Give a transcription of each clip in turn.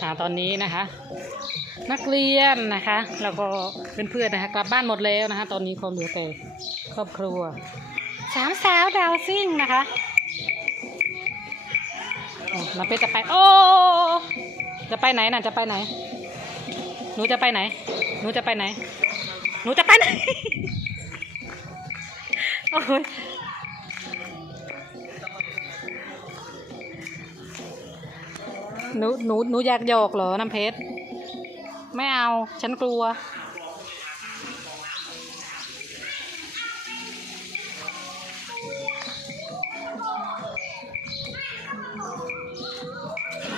ค่ะตอนนี้นะคะ นักเรียนนะคะ แล้วก็เพื่อนๆนะคะ กลับบ้านหมดแล้วนะคะ ตอนนี้เขาเหลือแต่ครอบครัวสามสาวดาวซิ่งนะคะโอ้น้ำเพชรจะไป โอ้ จะไปไหนน่ะ จะไปไหน หนูจะไปไหน หนูจะไปไหน หนูจะไปไหน โอ้ย หนูหนูหนูอยากหยอกเหรอน้ำเพชร ไม่เอา ฉันกลัว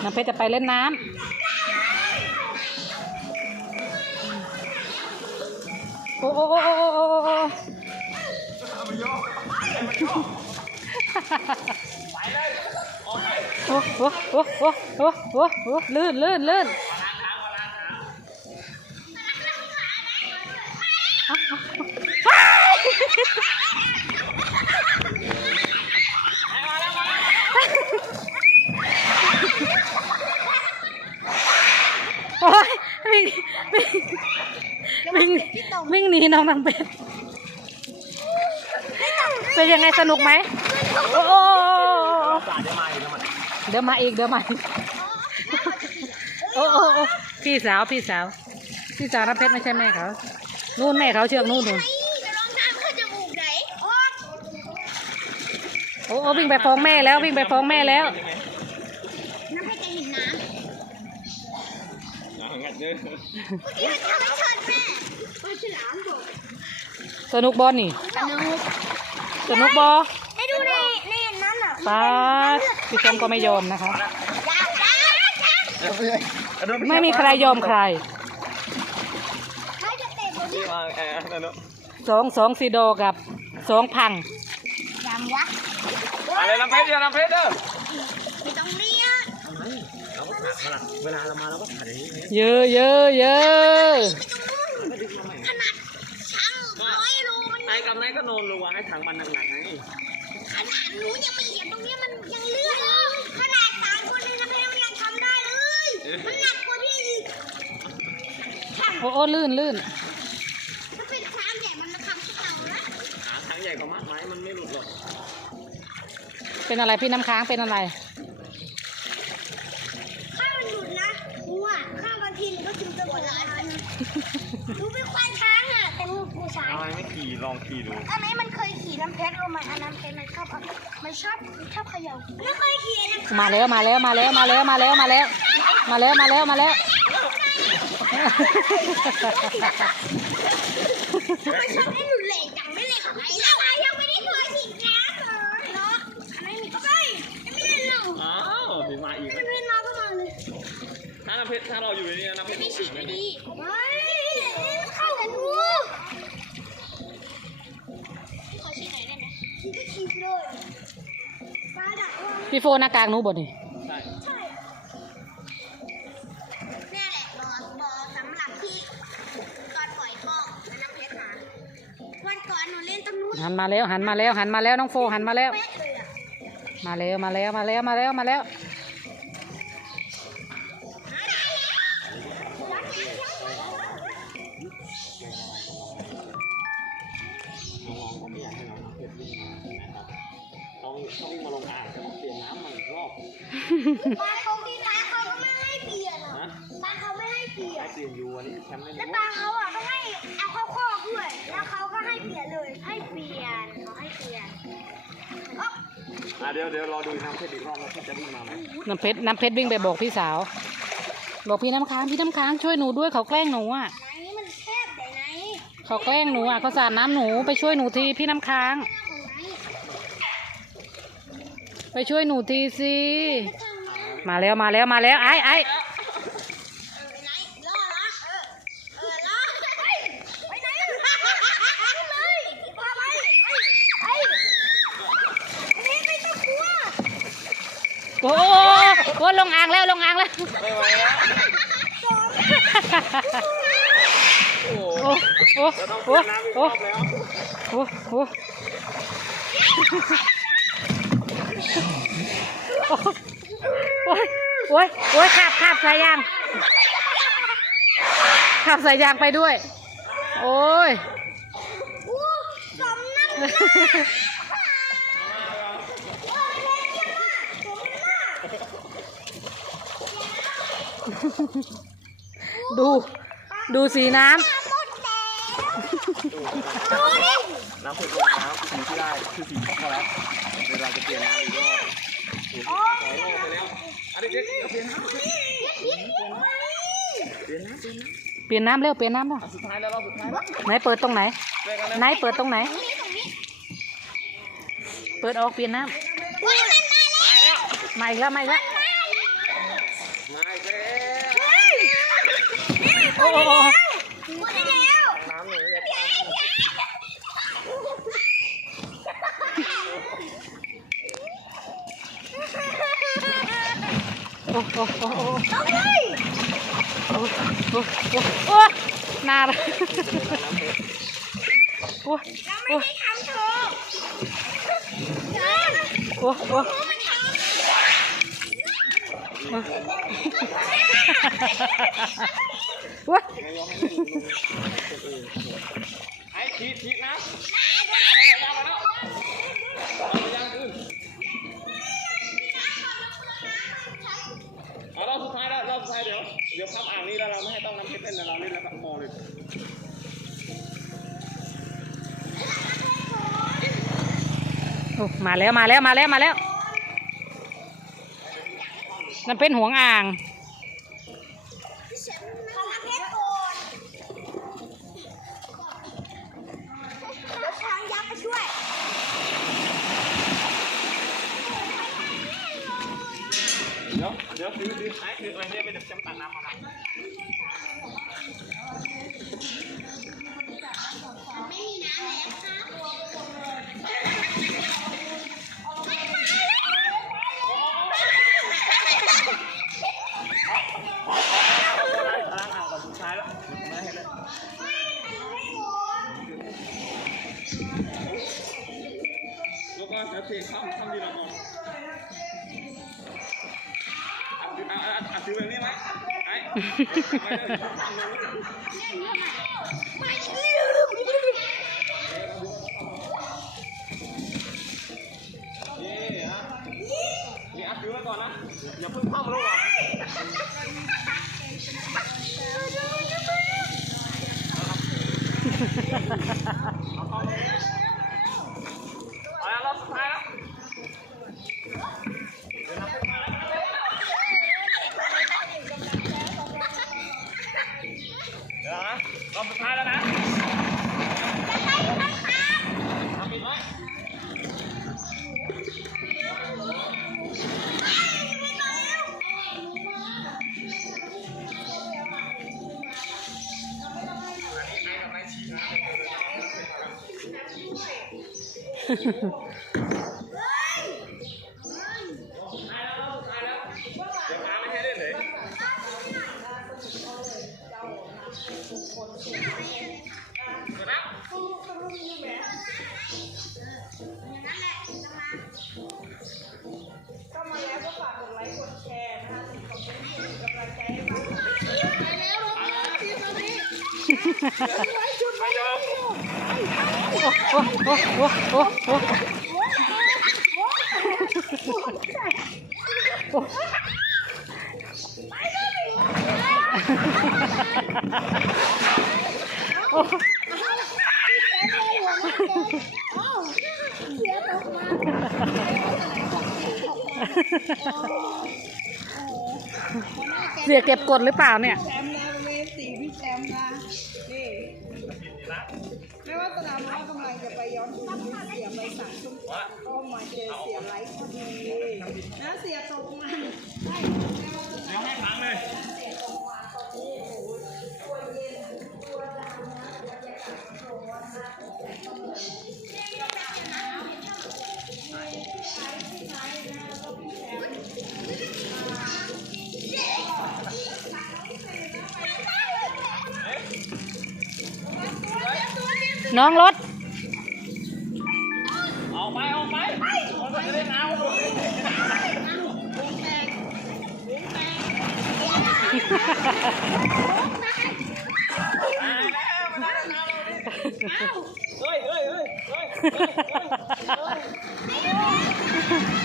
น้ำเพชรจะไปเล่นน้ำโอ้โอ้โอ้โอ้โอ้ โอ้โหโอ้โหโอ้โหโอ้ลื่นลื่นลื่นโอ้ยวิ่งวิ่งวิ่งวิ่งหนีน้องนางเป็ดเป็นยังไงสนุกไหมโอ้โห เดี๋ยวมาอีกเดี๋ยวมาอีกโอ้โอ้โอ้พี่สาวพี่สาว พี่สาวน้ำเพชรไม่ใช่แม่เขา นู่นแม่เขาเชือกนู่นนู่นจะลองทำขึ้นจมูกไหนโอ๊ยโอ้โอ้วิ่งไปฟ้องแม่แล้ววิ่งไปฟ้องแม่แล้วน้ำให้แกเห็นน้ำเมื่อกี้มันทำให้เชิญแม่เออฉลามบอกสนุกบอลนี่ สนุกสนุกบอล ให้ดูในในนั้นอะ ป้าดพี่แชมป์ก็ไม่ยอมนะคะยาวจ้าจ้าไม่มีใครยอมใครให้จะเตะบอลที่วางแอร์นั่นเนอะสองสองซีโดกับสองพังยำวะอะไรน้ำเพชรเดียวน้ำเพชรเด้อไม่ต้องเรียกเราก็ถ่ายเวลาเรามาเราก็ถ่ายอย่างนี้เยอะเยอะเยอะไม่ต้องนู่นขนาดช่างร้อยโลมันไอ้กับนายก็นอนลงวางให้ถังมันหนักๆไงข นาดหนูยังไม่เหยียบตรงเนี้ยมันยังเลื่อนเลยขนาดสามคนในน้ำเพลมันยังทำได้เลย มันหนักกว่าพี่อีกช่างโอ้โอ้ลื่นลื่นถ้าเป็นช้างใหญ่มันมาทำที่เราละหาถังใหญ่กว่ามากไหมมันไม่หลุดหรอกเป็นอะไรพี่น้ำค้างเป็นอะไร ข้าวมันหลุดนะกูอะข้าวบางทีมันก็กินตัวร้ายหนูเป็นควานช้างอะแต่หนูผู้ชาย ทำไมไม่ขี่ ลองขี่ดู อันนี้มันเคยขี่น้ำเพชรรู้ไหมอันน้ำเพชรมันชอบเอามันชอบชอบเขย่าไม่เคยขี่อันน้ำเพชรมาแล้วมาแล้วมาแล้วมาแล้วมาแล้วมาแล้วมาแล้วมาแล้วมาแล้วมันชอบให้หนูเหล่จังไม่เหล่ของไอ้เราอะยังไม่ได้เคยขี่น้ำเลยเนาะอันนี้ก็ไม่ยังไม่เล่นหรอกอ้าวถึงมาอีกมันเล่นมาก็มาเลยถ้าน้ำเพชรถ้าเราอยู่ในนี้น้ำเพชรไม่ฉีดไม่ดีไม่เข้ากันดูขอฉีดหน่อยได้ไหมฉีดก็ฉีดเลยฟ้าดักว่า พี่โฟนหน้ากากหนูบ่นี่ใช่ใช่นี่แหละบอสบอสำหรับที่ตอนปล่อยกล้องน้ำเพชรหาวันก่อนหนูเล่นตรงนู้นหันมาแล้วหันมาแล้วหันมาแล้วน้องโฟหันมาแล้ว เป๊ะเลยอะมาแล้วมาแล้วมาแล้วมาแล้วมาแล้ว บ้านเขาที่ร้านเขาก็ไม่ให้เปลี่ยนอะนะบ้านเขาไม่ให้เปลี่ยไอ้นเสียงยูวันนี้แชมป์ไม่แล้วรู้บ้านเขาอะก็ให้เอาเข้าคอกด้วย แล้วเขาก็ให้เปลี่ยนเลย ให้เปลี่ยนเขาให้เปลี่ยนอ๊ะอะเดี๋ยวเดี๋ยวรอดูน้ำเพชรอีกรอบแล้วพี่จะวิ่งมาไหมน้ำเพชรน้ำเพชรวิ่งไปบอกพี่สาว บอกพี่น้ำค้างพี่น้ำค้างช่วยหนูด้วยเขาแกล้งหนูอะไหนมันแคบไหนไหนเขาแกล้งหนูอะเขาสาดน้ำหนูไปช่วยหนูทีพี่น้ำค้างหน้าของไหนไปช่วยหนูทีสิ จะทำนะ มาแล้วมาแล้วมาแล้วไอ้ไอ้โอ้โหลงอ่างแล้วลงอ่างแล้วโอ้โหโอ้โหโอ้โหโอ้โห โอ้ยโอ้ยโอ้ยขับขับสายยางขับสายยางไปด้วย โอ้ยอู้สมน้ำหน้าโอ้ยเล่นเยี่ยมมากสมน้ำหน้าดู ดูสีน้หมดแล้วดูดิน้ำเผ็ดลงน้ำสีที่ได้คือสีช็อกโกแลตเวลาจะเปลี่ยนน้ำอีกรอบ เด็กเอาเปลี่ยนน้ำเปลี่ยนน้ำเปลี่ยนน้ำำเปลี่ยนน้ำเร็วเปลี่ยนน้ำเร็วอันสุดท้ายแล้วรอบสุดท้ายไหนเปิดตรงไหนเจอกันแล้วไหนเปิดตรงไหนตรงนี้ตรงนี้เปิดออกเปลี่ยนน้ว้ายมันมาแล้วำมาอีกแล้วมาอีกแล้วมาแล้วมาอีกแล้วเฮ้ยนี่โอ้โอ้โอ้หมดได้แล้วน้ำหนู โอ้หน้าโอ้โอ้ทำโชว์โอ้โอ้ว้าไอ้ทีทีนะ ดี๋ยวเดี๋ยวข้ามอ่างนี้แล้วเราไม่ให้ต้องน้ำเพชรเล่นแล้วเราเล่นแล้วก็พอเลยโอ้มาแล้วมาแล้วมาแล้วมาแล้วนั่นเป็นห่วงอ่าง ขอมาเพชรก่อนแล้วช้างยักษ์มาช่วย เดี๋ยวเดี๋ยวถือถือไอ้ถืออะไรเนี่ยไปเดี๋ยวจำตักน้ำมาครับล้างอ่างก่อนสุดท้ายแล้วไม่ให้เลยแล้วก็เดี๋ยวเทข้ามข้ามดีละก่อน ถือแบบนี้ไหมไอ้ไม่ได้ข้ามเลยนี่ฮะนี่อะถือไว้ก่อนนะ อย่าเพิ่งข้ามลูกอะ รอบสุดท้ายแล้วนะทำปิดไว้ กดไลค์กดแชร์นะคะส่งของเป็นกำลังใจให้บ้านไปแล้วรถมาทีตอนนี้ไว้จุดไม่ยอมโอ้โหโอ้โหโอ้โหโอ้โห เสียเก็บกดหรือเปล่าเนี่ย น้องรถเอาไปเอาไปเฮ้ยเฮ้ยเฮ้ยเฮ้ย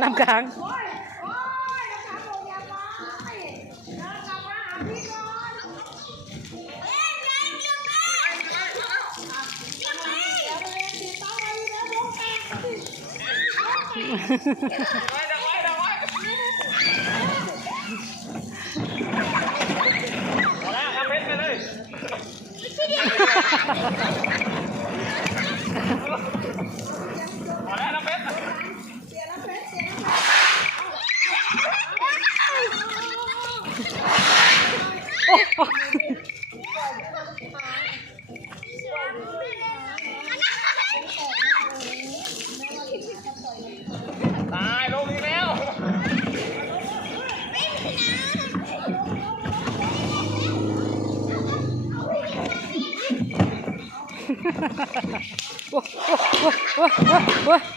น้ำค้าง oh, oh, oh, oh, oh.